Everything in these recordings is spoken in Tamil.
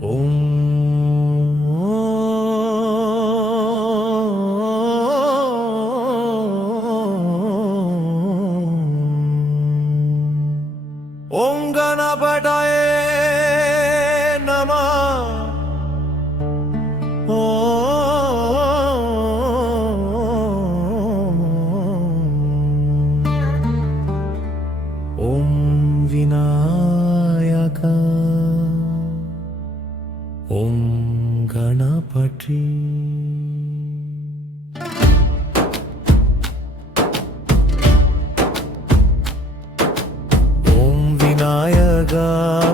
ஓம் கணபதாய நமः. ஓம் விநாயகா. ஓம் கணபதி.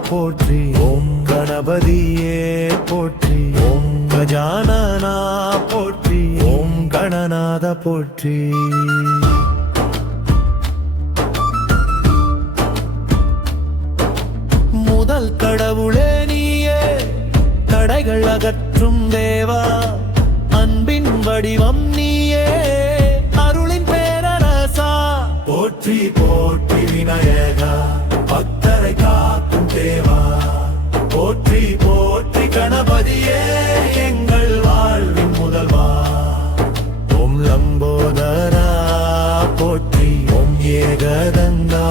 போற்றி. ஓம் கணபதியே போற்றி. ஓம் கஜானனா போற்றி. ஓம் கணநாத போற்றி. முதல் கடவுளே நீயே, தடைகள் அகற்றும் தேவா, அன்பின் வடிவம் நீயே, அருளின் பேரரசா போற்றி போற்றி. விநாயகா பக்தரை காக்கும் தேவா போற்றி போற்றி. கணபதியே எங்கள் வாழ்வின் முதல்வா. ஓம் லம்போதரா போற்றி. ஓம் ஏகதந்தா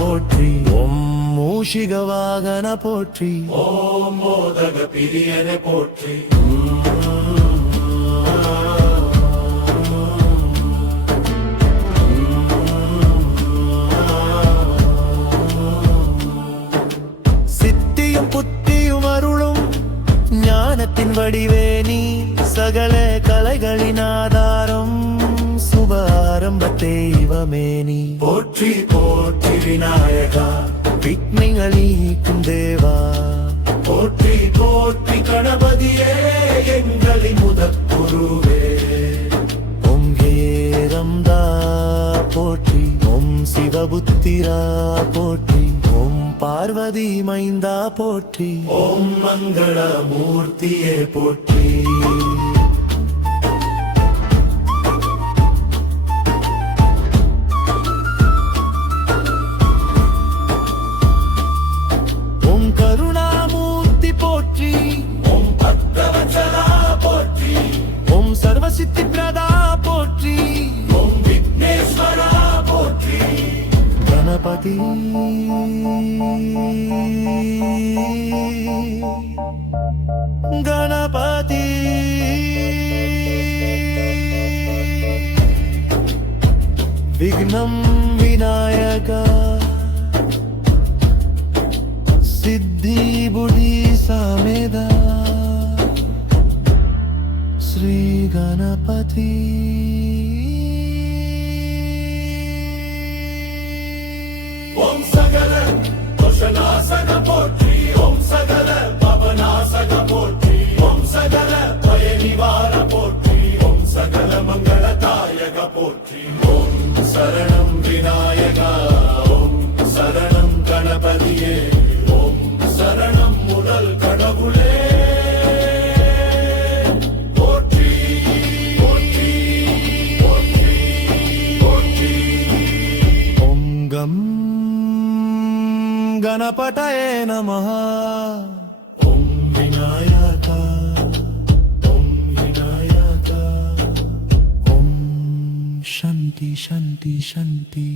போற்றி. ஓம் மூஷிக வாகன போற்றி. ஓம் மோதக பிரியனை போற்றி. புத்தியும் அருளும் ஞானத்தின் வடிவே நீ, சகல கலைகளின் ஆதாரம், சுப ஆரம்ப தெய்வமே நீ போற்றி போற்றி. விநாயகா விக்னங்கள் நீக்கும் தேவா போற்றி போற்றி. கணபதியே எங்களின் முதற் குருவே. ஓம் ஹேரம்தா போற்றி. ஓம் சிவபுத்திரா போற்றி. ஓம் பார்வதி மைந்தா போற்றி. ஓம் மங்கள மூர்த்தியே போற்றி. ஓம் கருணாமூர்த்தி போற்றி. ஓம் பக்தவத்சலா போற்றி. ஓம் சர்வசித்தி பிரதா போற்றி. ஓம் விக்னேஸ்வரா போற்றி. கணபதி கணபதி. விக்னம் விநாயகா சித்தி புடி சாமேதா ஸ்ரீ கணபதி. ஓம் சகல தோஷநாசக போற்றி. ஓம் சகல பவநாசக போற்றி. ஓம் சகல பய நிவார போற்றி. ஓம் சகல மங்களதாயக போற்றி. ஓம் சரணம் விநாயகா. ஓம் சரணம் கணபதியே. ஓம் சரணம் முதல் கடவுளே போற்றி போற்றி போற்றி போற்றி. ஓம் கம் गणपतये नमः. ओम विनायका. ओम विनायका. ओम शांति शांति शांति.